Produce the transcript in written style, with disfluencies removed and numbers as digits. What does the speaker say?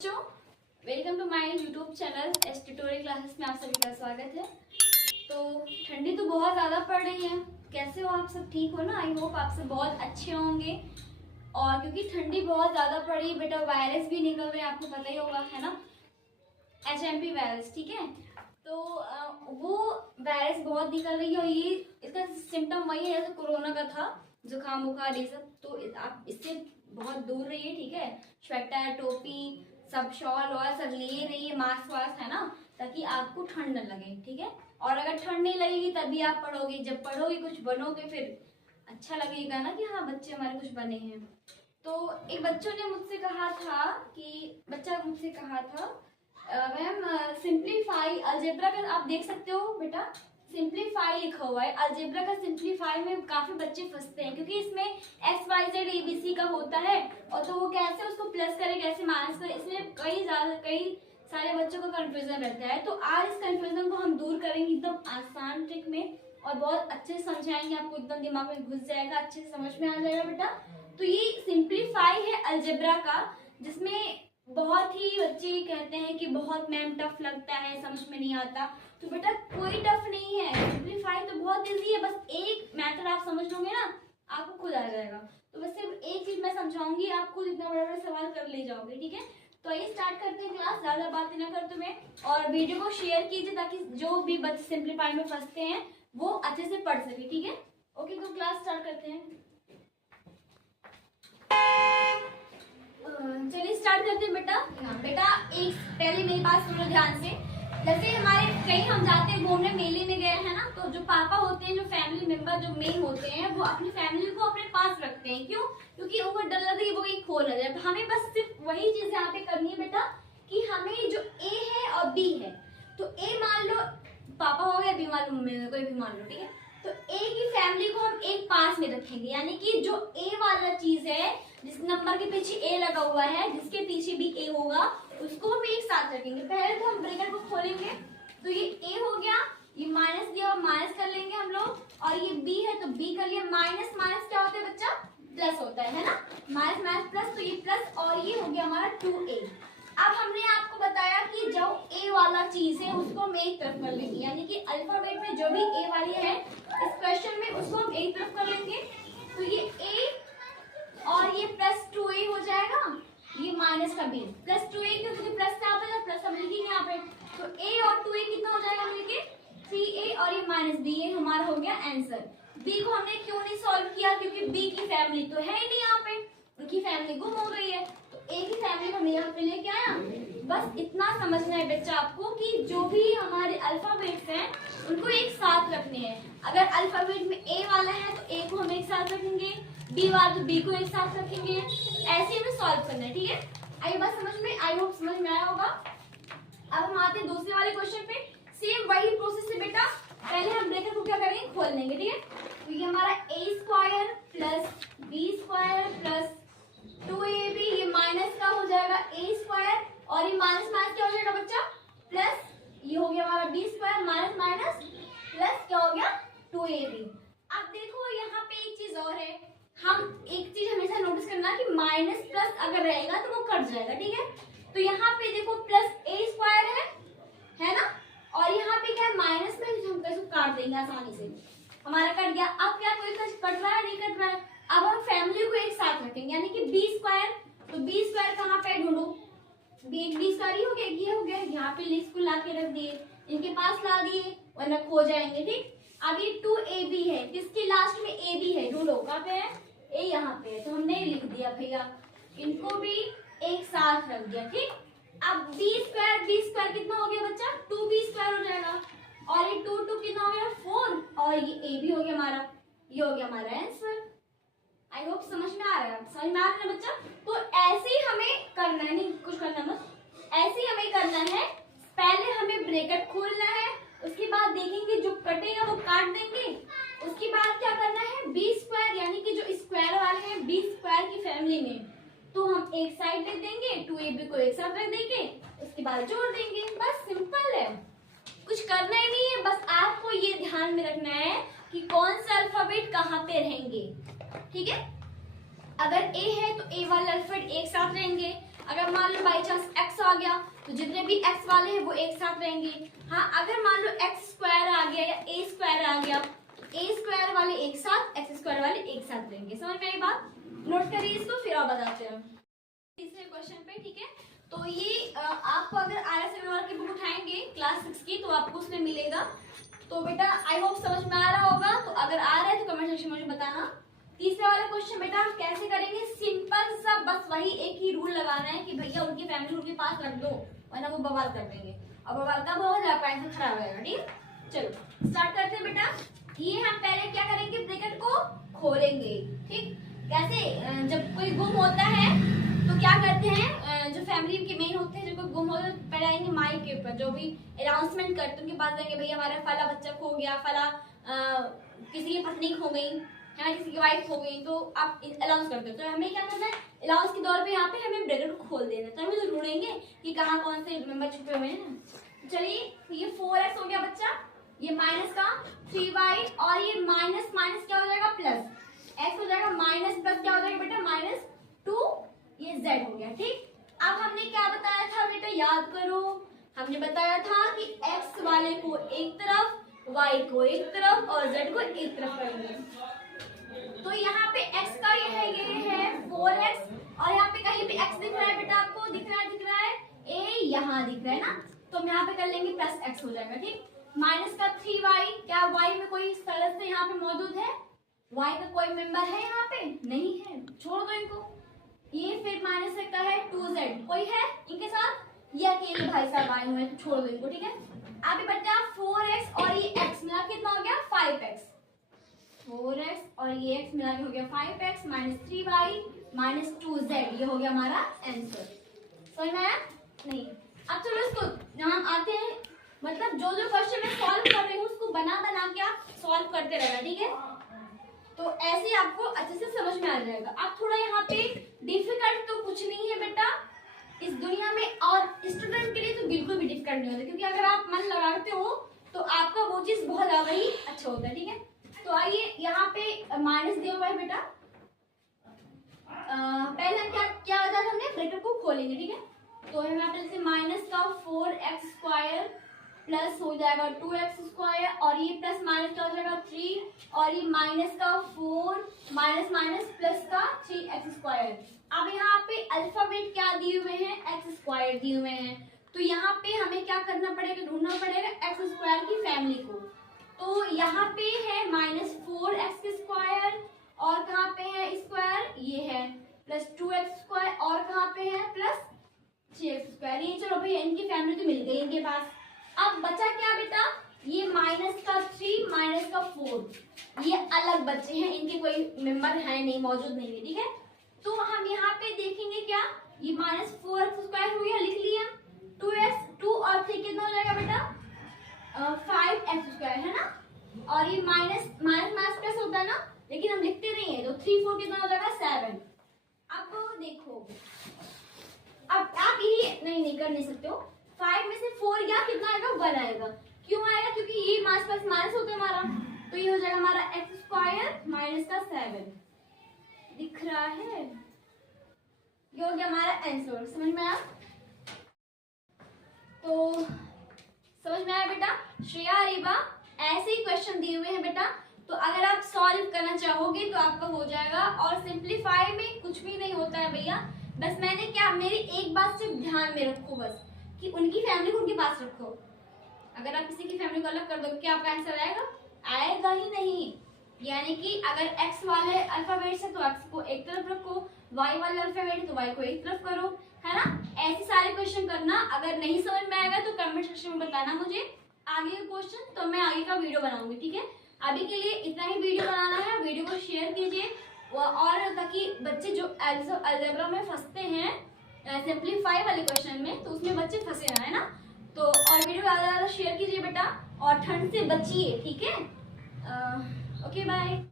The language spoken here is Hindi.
बच्चों, welcome to my YouTube channel S tutorial classes में आप सभी का स्वागत है। तो ठंडी तो बहुत ज़्यादा पड़ रही है। कैसे हो आप सब? ठीक हो ना? आई होप आप सब बहुत अच्छे होंगे। और क्योंकि ठंडी बहुत ज़्यादा पड़ रही है बेटा, वायरस भी निकल रहे हैं, आपको पता ही होगा, है ना? HMP वायरस, ठीक है। तो वो वायरस बहुत निकल रही है और ये इसका सिम्टम वही है जैसे कोरोना का था, जुकाम बुखार ये सब। तो आप इससे बहुत दूर रहिए, ठीक है। स्वेटर, टोपी, सब शॉल और सब लिए रहिए, मास्क वास्क, है ना, ताकि आपको ठंड न लगे, ठीक है। और अगर ठंड नहीं लगेगी तभी आप पढ़ोगे, जब पढ़ोगे कुछ बनोगे फिर अच्छा लगेगा ना कि हाँ बच्चे हमारे कुछ बने हैं। तो एक बच्चों ने मुझसे कहा था कि बच्चा मुझसे कहा था मैम सिंप्लीफाई अलजेब्रा का, आप देख सकते हो बेटा, सिंप्लीफाई लिखा हुआ है। अलजेब्रा का सिंप्लीफाई में काफी बच्चे फंसते हैं क्योंकि इसमें XYZ ABC का होता है, और तो वो कैसे उसको प्लस करे, कैसे माइनस करे, इसमें कई सारे बच्चों को कंफ्यूजन रहता है। तो आज इस कंफ्यूजन को हम दूर करेंगे एकदम आसान ट्रिक में और बहुत अच्छे से समझाएंगे, आपको एकदम दिमाग में घुस जाएगा, अच्छे से समझ में आ जाएगा बेटा। तो ये सिंप्लीफाई है अलजेब्रा का, जिसमें बहुत ही बच्चे कहते हैं कि बहुत मैम टफ लगता है, समझ में नहीं आता। तो बेटा कोई टफ नहीं है, सिंप्लीफाई तो बहुत इजी है, बस एक मेथड आप समझ लोगे ना आपको खुद आ जाएगा। तो बस सिर्फ एक चीज मैं समझाऊंगी, आप खुद इतना बड़ा बड़ा सवाल कर ले जाओगे, ठीक है। तो ये स्टार्ट करते हैं क्लास, ज्यादा बातें ना करते हुए, और वीडियो को शेयर कीजिए ताकि जो भी बच्चे सिंप्लीफाई में फंसते हैं वो अच्छे से पढ़ सके, ठीक है। ओके, तो क्लास स्टार्ट करते हैं। चलिए स्टार्ट करते हैं बेटा। बेटा एक पहले मेरी बात सुनो ध्यान से। जैसे हमारे कहीं हम जाते हैं घूमने, मेले में गए हैं ना, तो जो पापा होते हैं, जो फैमिली मेंबर जो मेन होते हैं, वो अपनी फैमिली को अपने पास रखते हैं। क्यों? क्योंकि उनको डर लगता है वो कहीं खो ना जाए। तो हमें बस सिर्फ वही चीज यहाँ पे करनी है बेटा कि हमें जो A है और B है, तो A मान लो पापा हो गया, B मान लो कोई भी मान लो, ठीक है। तो A की फैमिली को हम एक पास में रखेंगे, यानी कि जो A वाला चीज है, जिस नंबर के पीछे A लगा हुआ है, जिसके पीछे भी A होगा, उसको हम एक साथ रखेंगे। पहले तो हम ब्रैकेट को खोलेंगे, तो ये A हो गया, ये माइनस दिया और माइनस कर लेंगे हम लोग, और ये B है तो B कर लिया। माइनस माइनस क्या होता है बच्चा? प्लस होता है ना, माइनस माइनस प्लस, तो ये प्लस, और ये हो गया हमारा 2A। अब हमने आपको बताया कि जो A वाला चीज है उसको हम एक तरफ कर लेंगे, यानी कि अल्फाबेट में जो भी A वाली है इस क्वेश्चन में उसको हम एक तरफ कर लेंगे। तो ये A और ये प्लस 2A हो जाएगा, ये माइनस का B प्लस 2A, क्योंकि प्लस यहाँ पे प्लस हम लिखेंगे यहाँ पे। तो A और 2A कितना हो जाएगा मिलके? 3A, और ये माइनस B, ये हमारा हो गया आंसर। B को हमने क्यों नहीं सॉल्व किया? क्योंकि B की फैमिली तो है ही नहीं यहाँ पे, उनकी फैमिली गुम हो गई है। तो A की फैमिली को मैं यहाँ पे लेके आया। बस इतना समझना है बच्चा आपको कि जो भी हमारे अल्फाबेट्स हैं उनको एक साथ रखने हैं। अगर अल्फाबेट में A वाला है तो A को हम एक साथ रखेंगे, B वाला तो B को एक साथ रखेंगे, ऐसे हमें सॉल्व करना है, ठीक है। आई बात समझ में? आई होप समझ में आया होगा। अब हम आते हैं दूसरे वाले क्वेश्चन पे। सेम वही प्रोसेस है बेटा, पहले हम ब्रैकेट को क्या करेंगे? खोल लेंगे, ठीक है। तो ये हमारा A square plus B square plus 2AB, ये माइनस का हो जाएगा A स्क्वायर, और ये माइनस माइनस क्या हो जाएगा बच्चा? प्लस, ये हो गया हमारा B square minus minus plus क्या हो गया? 2AB। अब देखो यहाँ पे एक चीज और है, हम एक चीज हमेशा नोटिस करना कि माइनस प्लस अगर रहेगा तो वो कट जाएगा, ठीक है। तो यहाँ पे देखो प्लस A स्क्वायर है ना, और यहाँ पे क्या है? माइनस में हम कैसे काट देंगे आसानी से, हमारा कट गया। अब क्या कोई कट रहा है? नहीं कट रहा है। अब हम फैमिली को एक साथ रखेंगे, यानी कि B स्क्वायर, तो B स्क्वायर कहाँ पे ढूंढो? B स्क्वायर ही हो गया, ये हो गया, यहाँ पे लिस्ट को ला के रख दिए, इनके पास ला दिए वरना खो जाएंगे, ठीक। अब ये 2AB है, किसके लास्ट में AB है? ढूंढो कहाँ पे है? A यहाँ पे है, तो हमने लिख दिया भैया, इनको भी एक साथ रख दिया, ठीक। अब B स्क्वायर कितना हो गया बच्चा? 2B स्क्वायर हो जाएगा, और ये 2 कितना हो गया? 4, और ये A भी हो गया हमारा, ये हो गया हमारा आंसर। आई होप समझ में आ रहा है, समझ में आ रहा है बच्चा। तो ऐसे ही हमें करना है, नहीं कुछ करना मत, ऐसे ही हमें करना है। पहले हमें ब्रैकेट खोलना है, उसके बाद देखेंगे जो कटेगा वो काट देंगे। उसके बाद क्या करना है? B स्क्वायर, यानी कि जो स्क्वायर वाले हैं B स्क्वायर की फैमिली में, तो हम एक साइड रख देंगे, 2AB को एक साथ रख देंगे, उसके बाद जोड़ देंगे। बस सिंपल है, कुछ करना ही नहीं है, बस आपको ये ध्यान में रखना है कि कौन सा अल्फाबेट कहाँ पे रहेंगे, ठीक है। अगर A है तो A वाले अल्फाबेट एक साथ रहेंगे, अगर मान लो बाई चांस x आ गया तो जितने भी x वाले हैं वो एक साथ रहेंगे। हाँ, अगर मान लो x स्क्वायर आ गया या a स्क्वायर आ गया, a स्क्वायर वाले एक साथ, x स्क्वायर वाले एक साथ रहेंगे। समझ में आई बात? नोट करिए इसको, फिर और बताते हैं तीसरे क्वेश्चन पे। ठीक है, तो ये आपको अगर RS की बुक उठाएंगे क्लास 6 की तो आपको उसमें मिलेगा। तो बेटा आई होप समझ में आ रहा होगा। तो अगर आ रहा है तो कमेंट सेक्शन में मुझे बताना। तीसरा वाला क्वेश्चन बेटा हम कैसे करेंगे? सिंपल सा, बस वही एक ही रूल लगाना है कि भैया उनकी फैमिली उनके पास रख दो, वरना वो बवाल कर देंगे। और बवाल कब होगा? जब पैसा खराब रहेगा। ठीक, चलो स्टार्ट करते हैं बेटा। ये हम पहले क्या करेंगे? ब्रैकेट को खोलेंगे। ठीक, कैसे? जब कोई गुम होता है तो क्या करते हैं, जो फैमिली के मेन होते हैं, जो कोई गुम होता है पहले आएंगे माइक के ऊपर, जो भी अनाउंसमेंट करते हैं उनके पास जाएंगे, भैया हमारा फला बच्चा खो गया, फला किसी की पत्नी खो गई है, किसी की वाइफ हो गई, तो आप अनाउंस करते हो। तो हमें क्या करना है? अनाउंस के दौर पे यहाँ पे हमें ब्रैकेट को खोल देना है। तो हमें तो ढूंढेंगे कि कहाँ कौन से मेंबर छुपे हुए हैं। चलिए, ये 4x हो गया बच्चा, ये माइनस का 3y, और ये माइनस माइनस क्या हो जाएगा? प्लस x हो जाएगा, माइनस प्लस क्या हो जाएगा बेटा? -2, ये z हो गया। ठीक, अब हमने क्या बताया था बेटा? याद करो, हमने बताया था कि x वाले को एक तरफ, y को एक तरफ और z को एक तरफ करेंगे। तो यहाँ पे x का ये है 4x, और यहाँ पे कहीं पे x दिख रहा है बेटा? आपको दिख रहा है a यहाँ दिख रहा है ना, तो हम यहाँ पे कर लेंगे प्लस x हो जाएगा। ठीक, माइनस का 3y, क्या y में कोई सदस्य यहाँ पे मौजूद है? y का कोई मेंबर है यहाँ पे? नहीं है, छोड़ दो इनको। ये फिर माइनस का है 2z, कोई है इनके साथ? ये अकेले भाई साहब आए हुए हैं, तो छोड़ दो इनको। ठीक है, अभी बचा 4x और ये x मिला कितना हो गया? 5x। 4x और ये x मिला के हो गया 5x minus 3y minus 2z, ये हो गया हमारा आंसर। समझ में आया? नहीं, अब चलो इसको हम आते हैं, मतलब जो जो क्वेश्चन मैं सॉल्व कर रही हूँ उसको बना बना के आप सॉल्व करते रहना। ठीक है, तो ऐसे आपको अच्छे से समझ में आ जाएगा। अब थोड़ा यहाँ पे डिफिकल्ट तो कुछ नहीं है बेटा इस दुनिया में, और स्टूडेंट के लिए तो बिल्कुल भी डिफिकल्ट नहीं होता, क्योंकि अगर आप मन लगाते हो तो आपका वो चीज बहुत ज्यादा ही अच्छा होता है। ठीक है, तो आइए यहाँ पे माइनस दिया हुआ है बेटा। पहले हम क्या बताया था हमने? ब्रैकेट को खोलेंगे। ठीक है, तो यहाँ पे जैसे माइनस का 4x स्क्वायर प्लस हो जाएगा 2x स्क्वायर, और ये प्लस माइनस का हो जाएगा 3, और ये माइनस का 4 माइनस माइनस प्लस का 3x स्क्वायर। अब यहाँ पे अल्फाबेट क्या दिए हुए हैं? x स्क्वायर दिए हुए हैं। तो यहाँ पे हमें क्या करना पड़ेगा? ढूंढना पड़ेगा x स्क्वायर की फैमिली को। तो यहाँ पे है -4x स्क्वायर, और कहाँ पे है स्क्वायर? ये है प्लस 2x स्क्वायर, और कहाँ पे है? Plus 3x square. ये चलो भाई इनकी फैमिली तो मिल गई इनके पास। अब बचा क्या बेटा? ये माइनस का 3 माइनस का 4, ये अलग बच्चे हैं, इनके कोई मेंबर है नहीं, मौजूद नहीं है। ठीक है, तो हम यहाँ पे देखेंगे क्या? ये -4x स्क्वायर हो गया, लिख लिया। 2 और 3 कितना हो जाएगा बेटा? 5x स्क्वायर है ना, और ये माइनस माइनस प्लस होता है ना, लेकिन हम लिखते नहीं है, तो 3 4 कितना हो जाएगा? 7। अब देखो, अब आप यही नहीं कर नहीं सकते हो। 5 में से 4 गया, कितना आएगा? 1 आएगा। क्यों आएगा? क्योंकि ये माइनस प्लस माइनस होता है हमारा, तो ये हो जाएगा हमारा x स्क्वायर माइनस का 7। दिख रहा है? ये हो गया हमारा आंसर। समझ में आया? तो समझ में आया बेटा? श्रेया रिबा ऐसे ही क्वेश्चन दिए हुए हैं बेटा, तो अगर आप सॉल्व करना चाहोगे तो आपका हो जाएगा। और सिंप्लीफाई में कुछ भी नहीं होता है भैया, बस मैंने क्या, मेरी एक बात सिर्फ ध्यान में रखो बस, कि उनकी फैमिली को उनके पास रखो। अगर आप किसी की फैमिली को अलग कर दो क्या आपका आंसर आएगा? आएगा ही नहीं। यानी कि अगर x वाले अल्फाबेट से तो x को एक तरफ रखो, y वाले अल्फाबेट है तो y को एक तरफ करो, है ना? ऐसे सारे क्वेश्चन करना। अगर नहीं समझ में आएगा तो कमेंट सेक्शन में बताना मुझे आगे का क्वेश्चन, तो मैं आगे का वीडियो बनाऊंगी। ठीक है, अभी के लिए इतना ही वीडियो बनाना है। वीडियो को शेयर कीजिए, और ताकि बच्चे जो अलजेब्रा में फंसते हैं सिंप्लीफाई वाले क्वेश्चन में, तो उसमें बच्चे फंसे ना, है ना? तो और वीडियो ज़्यादा शेयर कीजिए बेटा, और ठंड से बचिए। ठीक है, ओके बाय।